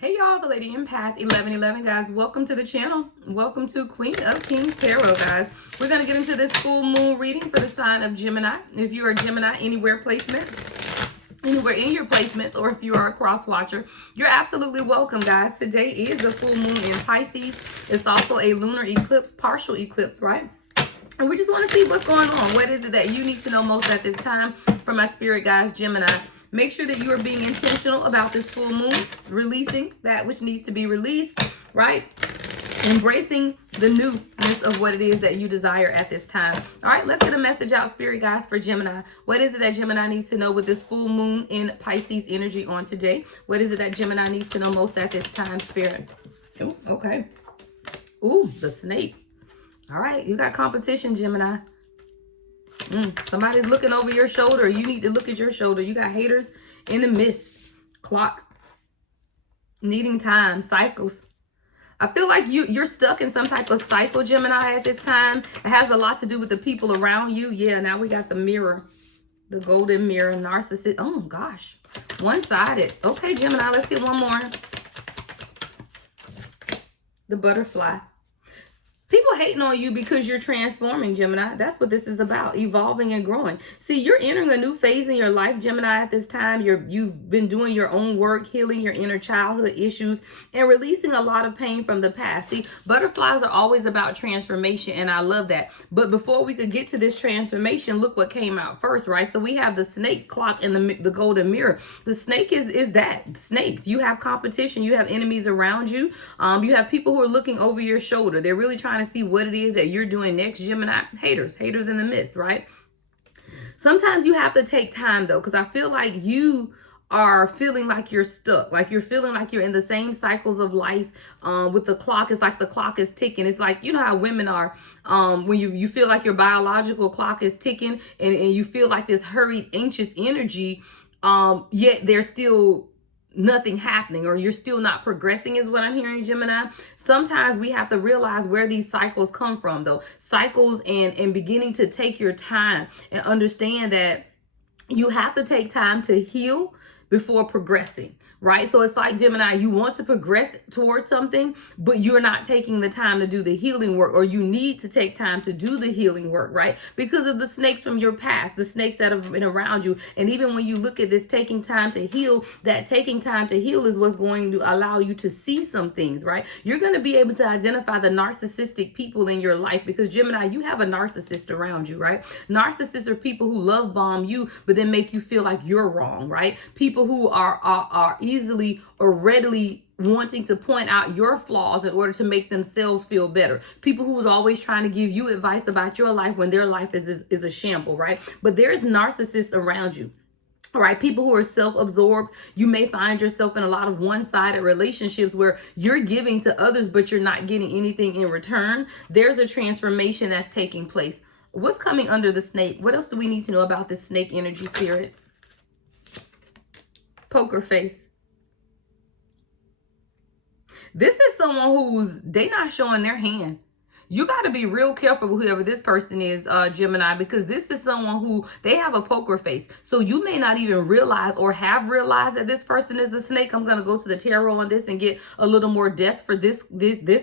Hey y'all, the Lady Empath 1111, guys. Welcome to the channel. Welcome to Queen of Kings Tarot, guys. We're going to get into this full moon reading for the sign of Gemini. If you are Gemini, anywhere in your placements, or if you are a cross watcher, you're absolutely welcome, guys. Today is a full moon in Pisces. It's also a lunar eclipse, partial eclipse, right? And we just want to see what's going on. What is it that you need to know most at this time from my spirit guides, Gemini? Make sure that you are being intentional about this full moon, releasing that which needs to be released, right? Embracing the newness of what it is that you desire at this time. All right, let's get a message out, spirit guys, for Gemini. What is it that Gemini needs to know with this full moon in Pisces energy on today? What is it that Gemini needs to know most at this time, spirit? Ooh, okay. Ooh, the snake. All right, you got competition, Gemini. Somebody's looking over your shoulder. You need to look at your shoulder. You got haters in the midst. Clock. Needing time. Cycles. I feel like you're stuck in some type of cycle, Gemini, at this time. It has a lot to do with the people around you. Yeah, now we got the mirror. The golden mirror. Narcissist. Oh, gosh. One-sided. Okay, Gemini, let's get one more. The butterfly. People hating on you because you're transforming, Gemini. That's what this is about, evolving and growing. See, you're entering a new phase in your life, Gemini, at this time. You've been doing your own work, healing your inner childhood issues, and releasing a lot of pain from the past. See, butterflies are always about transformation, and I love that. But before we could get to this transformation, look what came out first, right? So we have the snake, clock, and the golden mirror. The snake is that. Snakes. You have competition. You have enemies around you. You have people who are looking over your shoulder. They're really trying to see what it is that you're doing next, Gemini. Haters in the midst, right? Sometimes you have to take time though, because I feel like you are feeling like you're stuck, like you're feeling like you're in the same cycles of life. With the clock, it's like the clock is ticking. It's like, you know how women are, when you feel like your biological clock is ticking, and you feel like this hurried, anxious energy, yet there's still nothing happening, or you're still not progressing, is what I'm hearing, Gemini. Sometimes we have to realize where these cycles come from though. Cycles, and beginning to take your time and understand that you have to take time to heal before progressing, right? So it's like, Gemini, you want to progress towards something, but you're not taking the time to do the healing work, or you need to take time to do the healing work, right? Because of the snakes from your past, the snakes that have been around you. And even when you look at this taking time to heal, that taking time to heal is what's going to allow you to see some things, right? You're going to be able to identify the narcissistic people in your life, because Gemini, you have a narcissist around you, right? Narcissists are people who love bomb you, but then make you feel like you're wrong, right? People who are easily or readily wanting to point out your flaws in order to make themselves feel better. People who's always trying to give you advice about your life when their life is a shamble, right? But there's narcissists around you. All right, people who are self-absorbed. You may find yourself in a lot of one-sided relationships where you're giving to others, but you're not getting anything in return. There's a transformation that's taking place. What's coming under the snake? What else do we need to know about this snake energy, spirit? Poker face. This is someone they not showing their hand. You got to be real careful with whoever this person is, Gemini, because this is someone who they have a poker face. So you may not even realize or have realized that this person is a snake. I'm going to go to the tarot on this and get a little more depth for this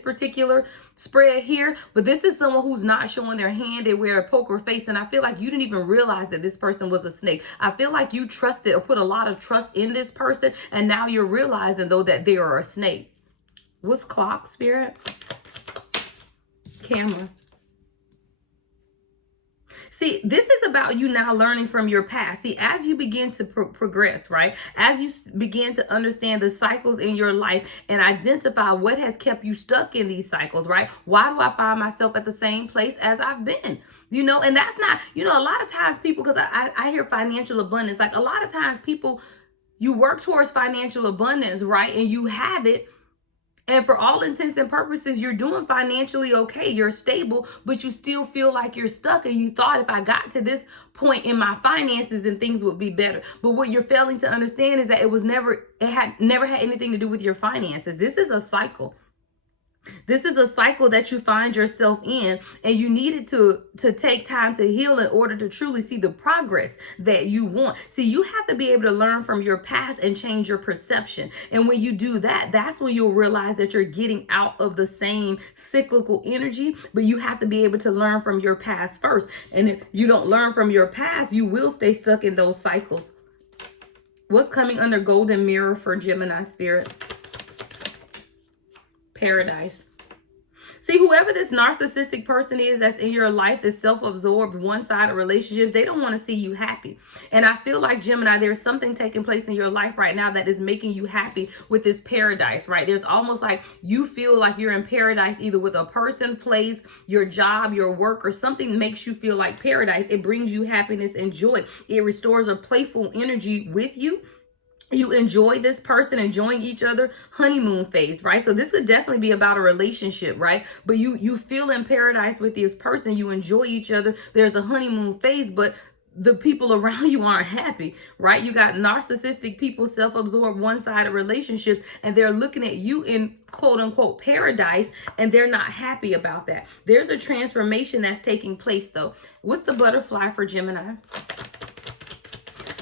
particular spread here. But this is someone who's not showing their hand. They wear a poker face. And I feel like you didn't even realize that this person was a snake. I feel like you trusted or put a lot of trust in this person. And now you're realizing, though, that they are a snake. What's clock, spirit? Camera. See, this is about you now learning from your past. See, as you begin to progress, right? As you begin to understand the cycles in your life and identify what has kept you stuck in these cycles, right? Why do I find myself at the same place as I've been? You know, and that's not, you know, a lot of times people, because I hear financial abundance, like a lot of times people, you work towards financial abundance, right? And you have it. And for all intents and purposes, you're doing financially okay. You're stable, but you still feel like you're stuck. And you thought, if I got to this point in my finances, then things would be better. But what you're failing to understand is that it had never had anything to do with your finances. This is a cycle. This is a cycle that you find yourself in, and you needed to take time to heal in order to truly see the progress that you want. See, you have to be able to learn from your past and change your perception. And when you do that, that's when you'll realize that you're getting out of the same cyclical energy, but you have to be able to learn from your past first. And if you don't learn from your past, you will stay stuck in those cycles. What's coming under golden mirror for Gemini spirit? Paradise. See, whoever this narcissistic person is that's in your life, this self-absorbed, one-sided relationships, they don't want to see you happy. And I feel like, Gemini, there's something taking place in your life right now that is making you happy with this paradise, right? There's almost like you feel like you're in paradise, either with a person, place, your job, your work, or something makes you feel like paradise. It brings you happiness and joy. It restores a playful energy with you. You enjoy this person, enjoying each other, honeymoon phase, right? So this could definitely be about a relationship, right? But you feel in paradise with this person, you enjoy each other. There's a honeymoon phase, but the people around you aren't happy, right? You got narcissistic people, self-absorbed, one-sided relationships, and they're looking at you in quote unquote paradise, and they're not happy about that. There's a transformation that's taking place though. What's the butterfly for Gemini?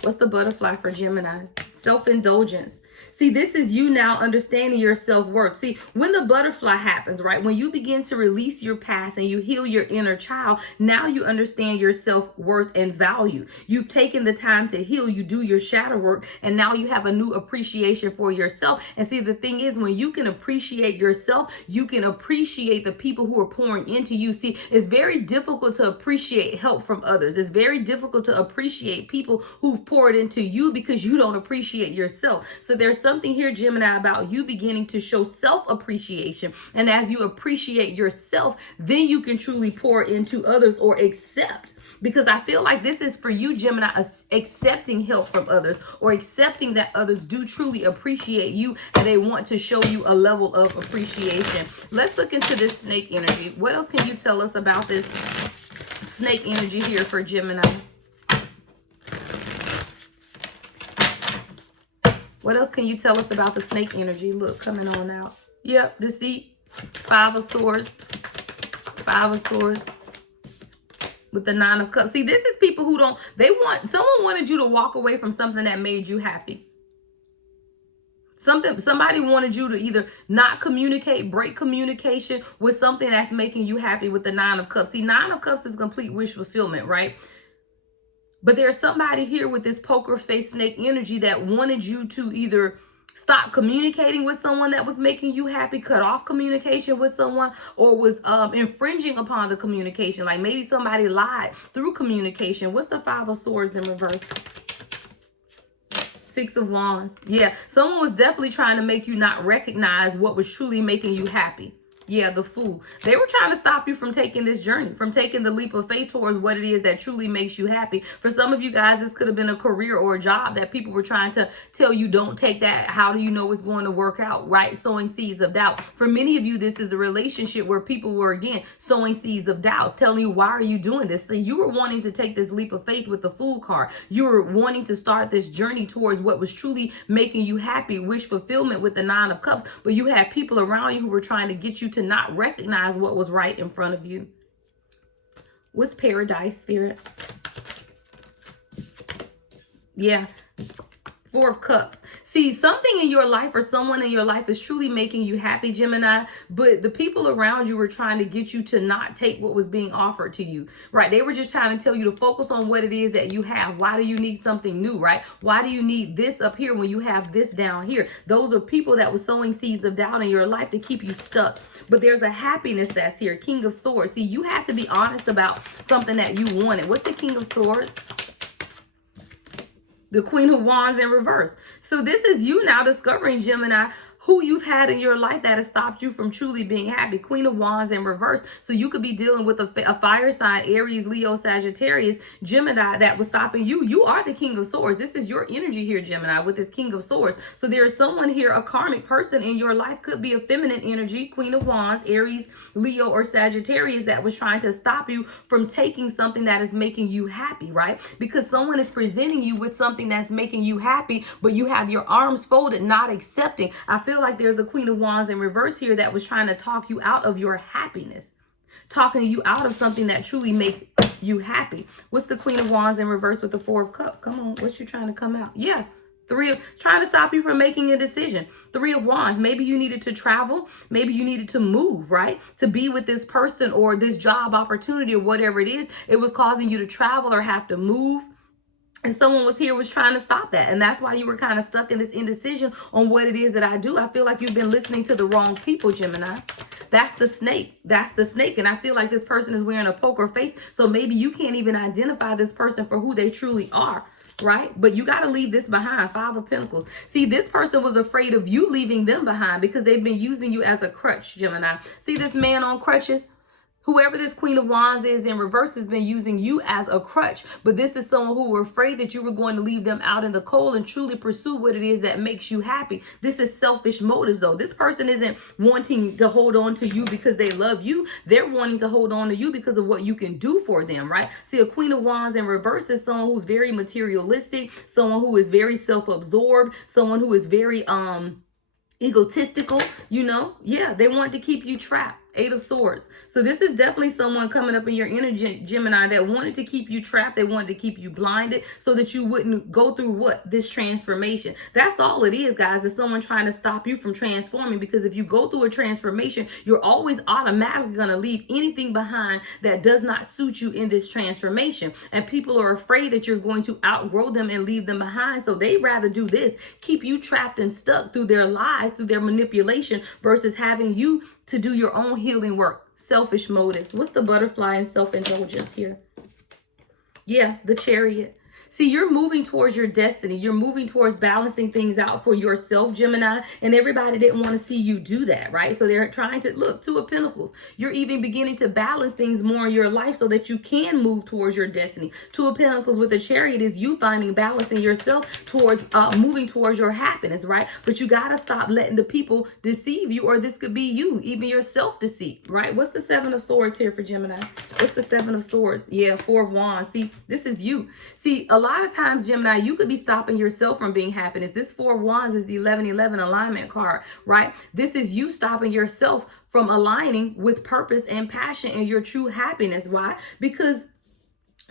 What's the butterfly for Gemini? Self-indulgence. See, this is you now understanding your self-worth. See, when the butterfly happens, right, when you begin to release your past and you heal your inner child, now you understand your self-worth and value. You've taken the time to heal, you do your shadow work, and now you have a new appreciation for yourself. And see, the thing is, when you can appreciate yourself, you can appreciate the people who are pouring into you. See, it's very difficult to appreciate help from others. It's very difficult to appreciate people who've poured into you because you don't appreciate yourself. So there's something here, Gemini, about you beginning to show self-appreciation. And as you appreciate yourself, then you can truly pour into others or accept. Because I feel like this is for you, Gemini, accepting help from others or accepting that others do truly appreciate you and they want to show you a level of appreciation. Let's look into this snake energy. What else can you tell us about this snake energy here for Gemini? What else can you tell us about the snake energy? Look, coming on out. Yep, deceit, Five of Swords, with the Nine of Cups. See, this is people who someone wanted you to walk away from something that made you happy. Somebody wanted you to either not communicate, break communication with something that's making you happy with the Nine of Cups. See, Nine of Cups is complete wish fulfillment, right? But there's somebody here with this poker face snake energy that wanted you to either stop communicating with someone that was making you happy, cut off communication with someone, or was infringing upon the communication. Like maybe somebody lied through communication. What's the Five of Swords in reverse? Six of Wands. Yeah, someone was definitely trying to make you not recognize what was truly making you happy. Yeah, the Fool. They were trying to stop you from taking this journey, from taking the leap of faith towards what it is that truly makes you happy. For some of you guys, this could have been a career or a job that people were trying to tell you, don't take that. How do you know it's going to work out, right? Sowing seeds of doubt. For many of you, this is a relationship where people were, again, sowing seeds of doubts, telling you, why are you doing this thing? You were wanting to take this leap of faith with the Fool card. You were wanting to start this journey towards what was truly making you happy, wish fulfillment with the Nine of Cups. But you had people around you who were trying to get you to not recognize what was right in front of you. What's Paradise, Spirit? Yeah, Four of Cups. See, something in your life or someone in your life is truly making you happy, Gemini, but the people around you were trying to get you to not take what was being offered to you, right? They were just trying to tell you to focus on what it is that you have. Why do you need something new, right? Why do you need this up here when you have this down here? Those are people that were sowing seeds of doubt in your life to keep you stuck. But there's a happiness that's here. King of Swords. See, you have to be honest about something that you wanted. What's the King of Swords? The Queen of Wands in reverse. So this is you now discovering, Gemini, who you've had in your life that has stopped you from truly being happy. Queen of Wands in reverse. So you could be dealing with a fire sign, Aries, Leo, Sagittarius, Gemini, that was stopping you. You are the King of Swords. This is your energy here, Gemini, with this King of Swords. So there is someone here, a karmic person in your life, could be a feminine energy, Queen of Wands, Aries, Leo, or Sagittarius, that was trying to stop you from taking something that is making you happy, right? Because someone is presenting you with something that's making you happy, but you have your arms folded, not accepting. I feel feel like there's a Queen of Wands in reverse here that was trying to talk you out of your happiness, talking you out of something that truly makes you happy. What's the Queen of Wands in reverse with the Four of Cups? Come on, what's you trying to come out? Yeah, trying to stop you from making a decision. Three of Wands. Maybe you needed to travel. Maybe you needed to move, right? To be with this person or this job opportunity or whatever it is. It was causing you to travel or have to move. And someone was trying to stop that. And that's why you were kind of stuck in this indecision on what it is that I do. I feel like you've been listening to the wrong people, Gemini. That's the snake. That's the snake. And I feel like this person is wearing a poker face. So maybe you can't even identify this person for who they truly are. Right? But you got to leave this behind. Five of Pentacles. See, this person was afraid of you leaving them behind because they've been using you as a crutch, Gemini. See this man on crutches? Whoever this Queen of Wands is in reverse has been using you as a crutch. But this is someone who were afraid that you were going to leave them out in the cold and truly pursue what it is that makes you happy. This is selfish motives, though. This person isn't wanting to hold on to you because they love you. They're wanting to hold on to you because of what you can do for them, right? See, a Queen of Wands in reverse is someone who's very materialistic, someone who is very self-absorbed, someone who is very egotistical, you know? Yeah, they want to keep you trapped. Eight of Swords. So this is definitely someone coming up in your energy, Gemini, that wanted to keep you trapped. They wanted to keep you blinded so that you wouldn't go through what? This transformation. That's all it is, guys. It's someone trying to stop you from transforming, because if you go through a transformation, you're always automatically going to leave anything behind that does not suit you in this transformation. And people are afraid that you're going to outgrow them and leave them behind. So they rather do this, keep you trapped and stuck through their lies, through their manipulation, versus having you to do your own healing work. Selfish motives. What's the butterfly and self-indulgence here? Yeah, the Chariot. See, you're moving towards your destiny. You're moving towards balancing things out for yourself, Gemini. And everybody didn't want to see you do that, right? So they're trying to, look, Two of Pentacles. You're even beginning to balance things more in your life so that you can move towards your destiny. Two of Pentacles with the Chariot is you finding balance in yourself towards moving towards your happiness, right? But you got to stop letting the people deceive you, or this could be you, even your self-deceit, right? What's the Seven of Swords here for Gemini? What's the Seven of Swords? Yeah, Four of Wands. See, this is you. See, a lot of times, Gemini, you could be stopping yourself from being happiness. This Four of Wands is the 1111 alignment card, right? This is you stopping yourself from aligning with purpose and passion and your true happiness. Why? Because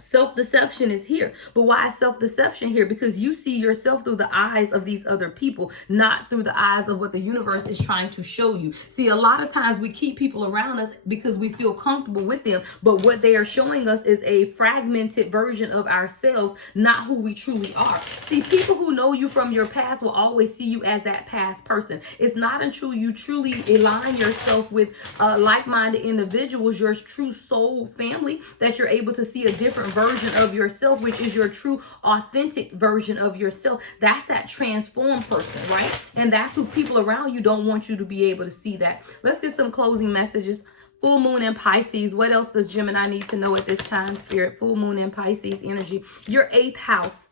self-deception is here. But why is self-deception here? Because you see yourself through the eyes of these other people, not through the eyes of what the universe is trying to show you. See, a lot of times we keep people around us because we feel comfortable with them, but what they are showing us is a fragmented version of ourselves, not who we truly are. See, people who know you from your past will always see you as that past person. It's not until you truly align yourself with like-minded individuals, your true soul family, that you're able to see a different version of yourself, which is your true authentic version of yourself. That's that transformed person, right? And that's who people around you don't want you to be able to see that. Let's get some closing messages. Full moon in Pisces. What else does Gemini need to know at this time, Spirit? Full moon in Pisces energy. Your 8th house.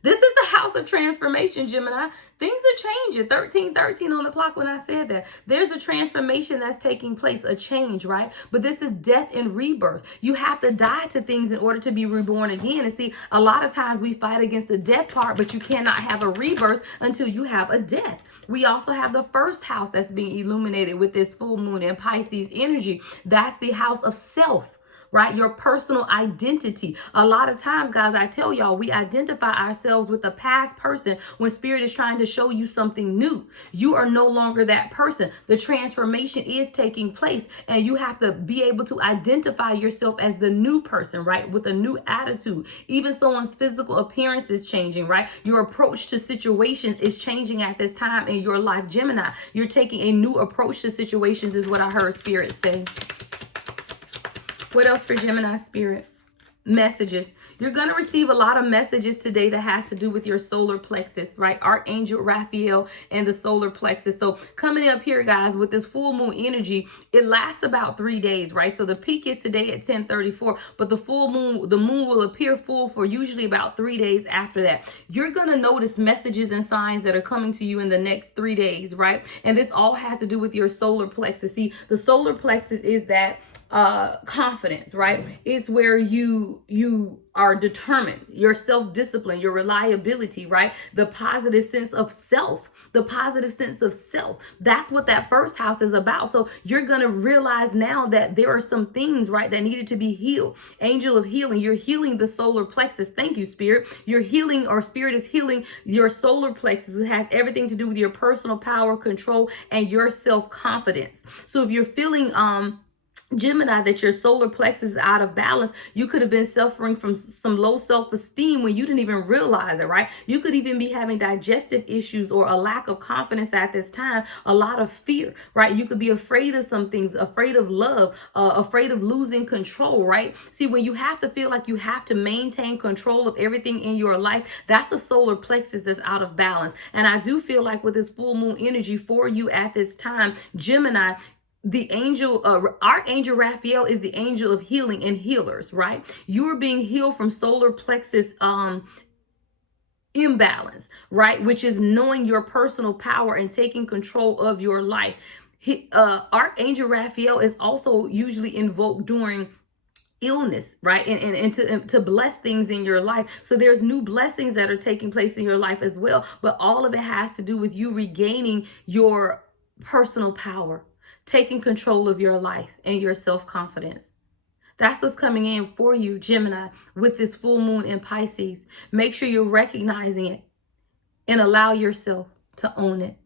This is the house of transformation, Gemini. Things are changing. 1313 on the clock when I said that. There's a transformation that's taking place, a change, right? But this is death and rebirth. You have to die to things in order to be reborn again. And see, a lot of times we fight against the death part, but you cannot have a rebirth until you have a death. We also have the first house that's being illuminated with this full moon in Pisces energy. That's the house of self. Right? Your personal identity. A lot of times, guys, I tell y'all, we identify ourselves with the past person when Spirit is trying to show you something new. You are no longer that person. The transformation is taking place, and you have to be able to identify yourself as the new person, right? With a new attitude. Even someone's physical appearance is changing, right? Your approach to situations is changing at this time in your life, Gemini. You're taking a new approach to situations is what I heard Spirit say. What else for Gemini, Spirit? Messages. You're going to receive a lot of messages today that has to do with your solar plexus, right? Archangel Raphael and the solar plexus. So coming up here, guys, with this full moon energy, it lasts about 3 days, right? So the peak is today at 10:34, but the moon will appear full for usually about 3 days after that. You're going to notice messages and signs that are coming to you in the next 3 days, right? And this all has to do with your solar plexus. See, the solar plexus is that confidence, right? It's where you are determined, your self-discipline, your reliability, right? The positive sense of self, the positive sense of self. That's what that first house is about. So you're going to realize now that there are some things, right, that needed to be healed. Angel of healing, you're healing the solar plexus. Thank you, Spirit. You're healing, or Spirit is healing your solar plexus. It has everything to do with your personal power, control, and your self-confidence. So if you're feeling Gemini, that your solar plexus is out of balance, you could have been suffering from some low self-esteem when you didn't even realize it, right? You could even be having digestive issues or a lack of confidence at this time, a lot of fear, right? You could be afraid of some things, afraid of love, afraid of losing control, right? See, when you have to feel like you have to maintain control of everything in your life, that's the solar plexus that's out of balance. And I do feel like with this full moon energy for you at this time, Gemini, the angel, Archangel Raphael is the angel of healing and healers, right? You're being healed from solar plexus imbalance, right? Which is knowing your personal power and taking control of your life. Archangel Raphael is also usually invoked during illness, right? And to bless things in your life. So there's new blessings that are taking place in your life as well. But all of it has to do with you regaining your personal power, taking control of your life and your self-confidence. That's what's coming in for you, Gemini, with this full moon in Pisces. Make sure you're recognizing it and allow yourself to own it.